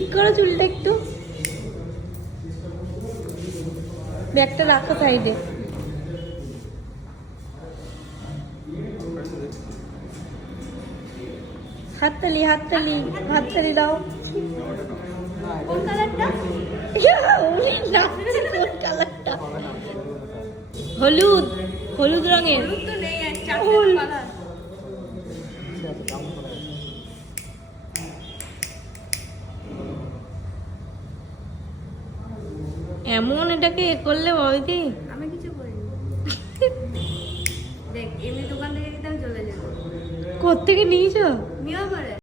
ঠিক করো চুলটা একটু, ব্যাগটা রাখো সাইডে। হাততালি হাততালি হাততালি দাও। কোন কালারটা? কোন কালারটা? হলুদ, হলুদ রঙের। হলুদ তো নেই, এমন এটাকে এ করলে বৌদি। আমি কিছু করিনি। দেখ এমনি দোকান থেকে নিতে আমি চলে যাবো। কোত্থেকে নিয়েছো? নিও করে